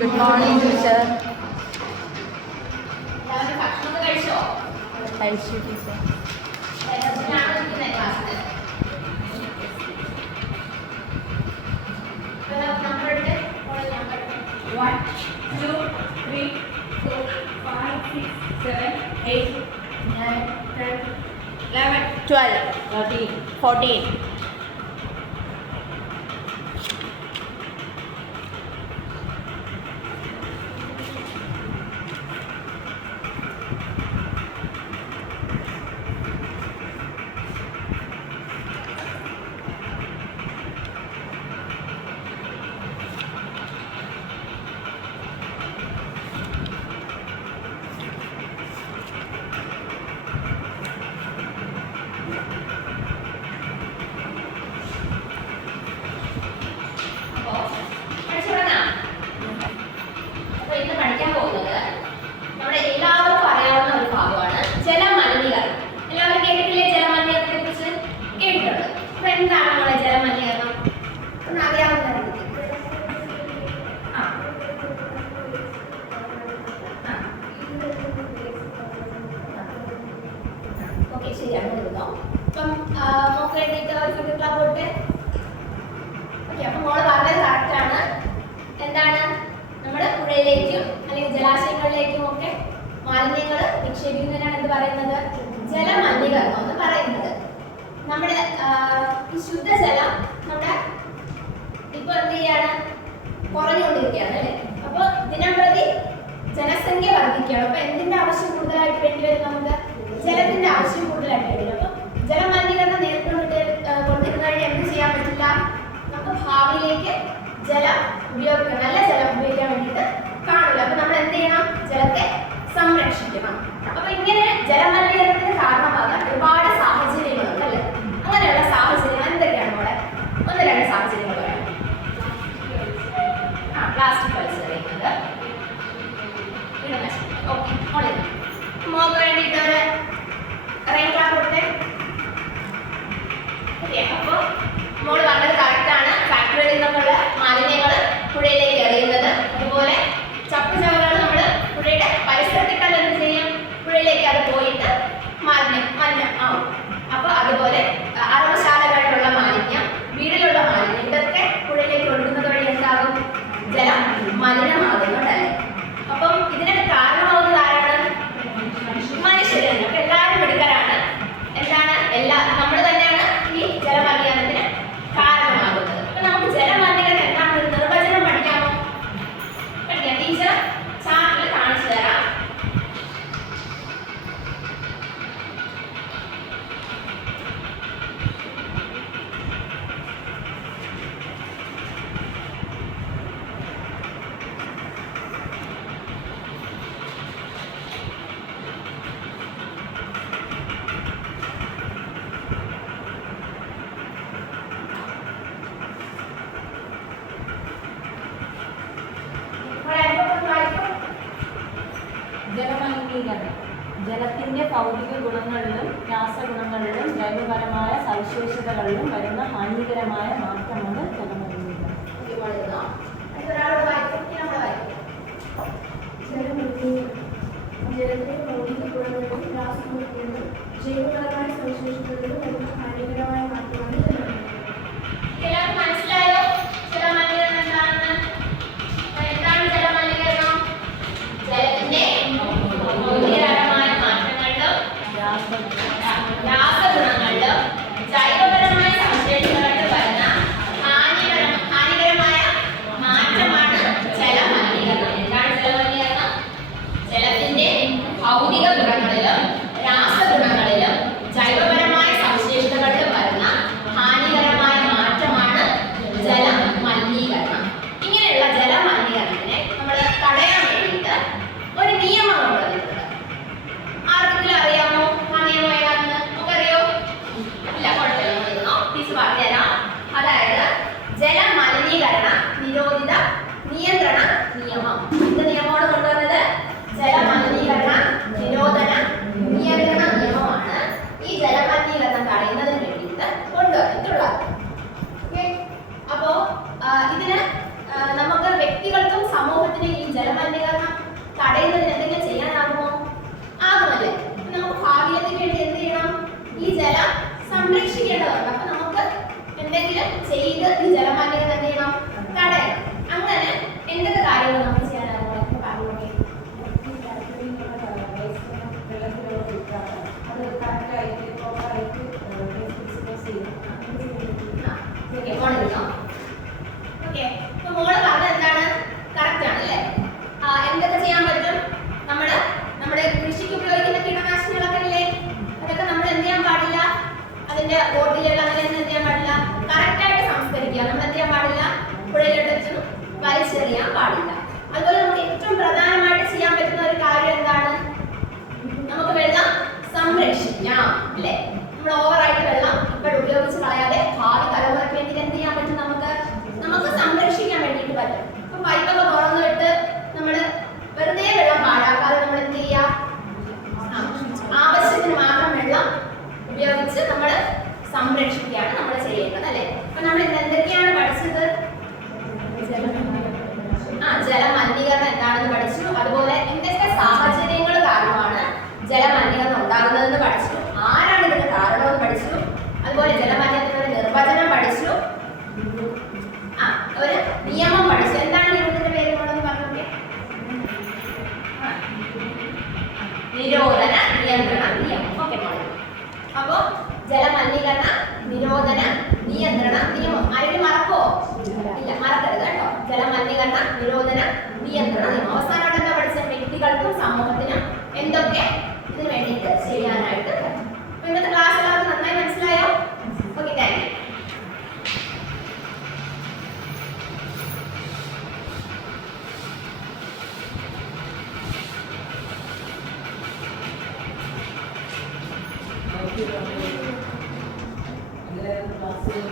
Good morning teacher. കഴിച്ചു teacher. One, two, three, four, five, six, seven, 8, 9, 10, 11, 12, 13, 14. എന്താണ് നമ്മുടെ പുഴയിലേക്കും അല്ലെങ്കിൽ ജലാശയങ്ങളിലേക്കും ഒക്കെ മാലിന്യങ്ങൾ നിക്ഷേപിക്കുന്നതിനാണ് എന്ത് പറയുന്നത്? ജലമലിനീകരണം എന്ന് പറയുന്നത്. നമ്മുടെ ഈ ശുദ്ധജലം നമ്മുടെ ഇപ്പൊ എന്ത് ചെയ്യാണ്? കുറഞ്ഞുകൊണ്ടിരിക്കുകയാണ് അല്ലേ? അപ്പൊ ദിനംപ്രതി ജനസംഖ്യ വർദ്ധിക്കുകയാണ്. അപ്പൊ എന്തിന്റെ ആവശ്യം കൂടുതലായിട്ട് വേണ്ടി വരും? നമുക്ക് ജലത്തിന്റെ ആവശ്യം കൂടുതലായിട്ട് വേണ്ടി വരും. അപ്പൊ ജലമലിനീകരണം നേരിട്ടുകൊണ്ട് കൊണ്ടിരുന്ന വഴി എന്ത് ചെയ്യാൻ പറ്റില്ല? നമുക്ക് ഭാവിയിലേക്ക് ജലം ഉപയോഗിക്കണം, നല്ല ജലം ഉപയോഗിക്കാൻ വേണ്ടിയിട്ട് കാണില്ല. അപ്പൊ നമ്മൾ എന്ത് ചെയ്യണം? ജലത്തെ സംരക്ഷിക്കണം. അപ്പൊ ഇങ്ങനെ ജലമലിനീകരണത്തിന് കാരണമാകാൻ ഒരുപാട് സാഹചര്യങ്ങളുണ്ട് അല്ലേ? അങ്ങനെയുള്ള സാഹചര്യങ്ങൾ എന്തൊക്കെയാണ്? ഇവിടെ ഒന്ന് രണ്ട് സാഹചര്യങ്ങൾ പറയാം. പ്ലാസ്റ്റിക് വലിച്ചെറിയുന്നത്, മോക്ക് വേണ്ടിയിട്ട് ഒരു റെയിൻ ക്ലാപ്പ് കൊടുത്തേ. അപ്പൊ മോള് പറഞ്ഞത് കറക്റ്റാണ്. ഫാക്ടറികളിൽ നിന്നുള്ള മാലിന്യങ്ങൾ പുഴയിലേക്ക് എറിയുന്നത്, അതുപോലെ ചപ്പ് ചവറുകൾ നമ്മൾ പുഴയുടെ പരിസരത്തിട്ടാൽ എന്ത് ചെയ്യും? പുഴയിലേക്ക് അത് പോയിട്ട് മലിനം ആവും. അപ്പൊ അതുപോലെ അറവശാലകളിലുള്ള മാലിന്യം, വീടിലുള്ള മാലിന്യം, ഇതൊക്കെ പുഴയിലേക്ക് ഒഴുകുന്നത് വഴി എന്താകും? ജലം മലിനമാകുന്നുണ്ടല്ലേ? അപ്പം ഇതിനൊക്കെ കാരണമാകുന്നത് ആരാണ്? മനുഷ്യരാണ്. അപ്പൊ എല്ലാവരും എടുക്കലാണ്. എന്താണ്? നമ്മൾ തന്നെയാണ് ഈ ജലമലിനീകരണത്തിന് കാരണമാകുന്നത്. അപ്പൊ നമുക്ക് ജലമലിനീകരണം എന്താണെന്ന് നിർവചനം പഠിക്കാമോ? പഠിക്കാം. ടീച്ചർ ചാർട്ടിൽ കാണിച്ചു തരാം. ജലമലിനീകരണം ജലത്തിന്റെ ഭൗതിക ഗുണങ്ങളിലും രാസഗുണങ്ങളിലും ജൈവപരമായ സവിശേഷതകളിലും വരുന്ന ഹാനികരമായ മാറ്റമാണ് ജലമലിനീകരണം. ജലത്തിന്റെ ഭൗതിക ഗുണങ്ങളിലും രാസഗുണങ്ങളിലും ജൈവപരമായ സവിശേഷതകളിലും വരുന്ന ഹാനികരമായ മാറ്റമാണ് ജലമലിനീകരണം. എല്ലാവർക്കും മനസ്സിലായോ ജലമലിനീകരണം എന്താണെന്ന്? എന്താണ് ജലമലിനീകരണം? ജലത്തിന്റെ ഭൗതികപരമായ മാറ്റങ്ങളിലും രാസഗുണങ്ങളിലും ജൈവപരമായ സവിശേഷതകളിലും വരുന്ന ഹാനികരമായ മാറ്റമാണ് ജലമലിനീകരണം. എന്താണ് ജലമലിനീകരണം? ജലത്തിന്റെ ഭൗതിക ഗുണങ്ങളിലും രാസഗുണങ്ങളിലും ജൈവപരമായ സവിശേഷതകളിലും വരുന്ന ഹാനികരമായ മാറ്റമാണ് ജലമലിനീകരണം. ഇങ്ങനെയുള്ള ജലമലിനീകരണത്തിനെ നമ്മൾ തടയാൻ വേണ്ടിയിട്ട് ഒരു നിയമം കൊണ്ടുവന്നിട്ടുണ്ട്. ആർക്കെങ്കിലും അറിയാമോ ആ നിയമം ഏതാണെന്ന്? നമുക്കറിയോ? ഇല്ല, കുഴപ്പമില്ല. ടീച്ചർ പറഞ്ഞുതരാം. അതായത് ജലമലിനീകരണ നിരോധിത നിയന്ത്രണ നിയമം. ഇത് നിയമമാണ് കൊണ്ടുവന്നത് ജലമലിനീകരണ നിരോധന നിയന്ത്രണ നിയമമാണ് ഈ ജലമലിനീകരണം തടയുന്നതിന് വേണ്ടിയിട്ട് കൊണ്ടുവന്നിട്ടുള്ളത്. അപ്പോ ഇതിന് നമുക്ക് വ്യക്തികൾക്കും സമൂഹത്തിനും എങ്കിൽ ഈ ജലമലിനീകരണം എന്ത് ചെയ്യണം? തടയണം. അങ്ങനെ എന്തൊക്കെ കാര്യങ്ങൾ നമുക്ക് ചെയ്യാനാണ് പറഞ്ഞു? ഓക്കെ, അപ്പൊ മോള് പറഞ്ഞത് എന്താണ്? കറക്റ്റ് ആണ് അല്ലേ? എന്തൊക്കെ ചെയ്യാൻ പറ്റും? നമ്മുടെ കൃഷിക്ക് ഉപയോഗിക്കുന്ന കീടനാശിനികളൊക്കെ ഇല്ലേ, അതൊക്കെ നമ്മൾ എന്ത് ചെയ്യാൻ പാടില്ല? അതിന്റെ ബോട്ടിലുകൾ അങ്ങനെ എന്ത് ചെയ്യാൻ പാടില്ല? കറക്റ്റ് ആയിട്ട് സംസ്കരിക്കുക. നമ്മൾ എന്ത് ചെയ്യാൻ പാടില്ല? പുഴയിലിട്ടും വലിച്ചെറിയാൻ പാടില്ല. അതുപോലെ നമുക്ക് ഏറ്റവും പ്രധാനമായിട്ട് ചെയ്യാൻ പറ്റുന്ന ഒരു കാര്യം എന്താണ്? നമുക്ക് വെള്ളം സംരക്ഷിക്കാം അല്ലേ? നമ്മൾ ഓവറായിട്ട് വെള്ളം ഇപ്പോൾ ഉപയോഗിച്ച് കളയാതെ ഭാവി തലമുറയ്ക്ക് വേണ്ടി എന്ത് ചെയ്യാൻ പറ്റും? നമുക്ക് സംരക്ഷിക്കാൻ വേണ്ടിയിട്ട് പറ്റും. ഇപ്പൊ പൈപ്പൊക്കെ തുറന്നിട്ട് നമ്മൾ വെറുതെ വെള്ളം പാഴാക്കാതെ നമ്മൾ എന്ത് ചെയ്യുക? ആവശ്യത്തിന് മാത്രം വെള്ളം ഉപയോഗിച്ച് നമ്മൾ സംരക്ഷിക്കുകയാണ് നമ്മൾ ചെയ്യേണ്ടത് അല്ലേ? അപ്പൊ നമ്മൾ ഇന്ന് എന്തൊക്കെയാണ് പഠിച്ചത്? ജലമലിനീകരണം എന്താണെന്ന് പഠിച്ചു. അതുപോലെ എന്തൊക്കെ സാഹചര്യങ്ങൾ കാരണമാണ് ജലമലിനീകരണം ഉണ്ടാകുന്നതെന്ന് പഠിച്ചു. ആരാണ് ഇതിന് കാരണമെന്ന് പഠിച്ചു. അതുപോലെ ജലമലിനീകരണത്തിന്റെ നിർവചനം പഠിച്ചു. ഒരു നിയമം പഠിച്ചു. എന്താണ് നിയമത്തിന്റെ പേര് കൊണ്ടെന്ന് പറഞ്ഞോക്കെ? നിരോധന നിയന്ത്രണ നിയമം. ഓക്കെ മോളെ, അപ്പോ ജലമലിനീകരണ നിരോധന നിയന്ത്രണ നിയമം ആരെങ്കിലും മറക്കോ? ഇല്ല, മറക്കരുത് കേട്ടോ. ജലമലിനീകരണ നിരോധന നിയന്ത്രണ നിയമം. അവസാനമായിട്ട് എന്താ പഠിച്ചത്? വ്യക്തികൾക്കും സമൂഹത്തിനും എന്തൊക്കെ ഇതിന് വേണ്ടിയിട്ട് ചെയ്യാനായിട്ട് പറ്റും. ഇന്നത്തെ ക്ലാസ് എല്ലാവർക്കും നന്നായി മനസ്സിലായോ? Okay, thank you.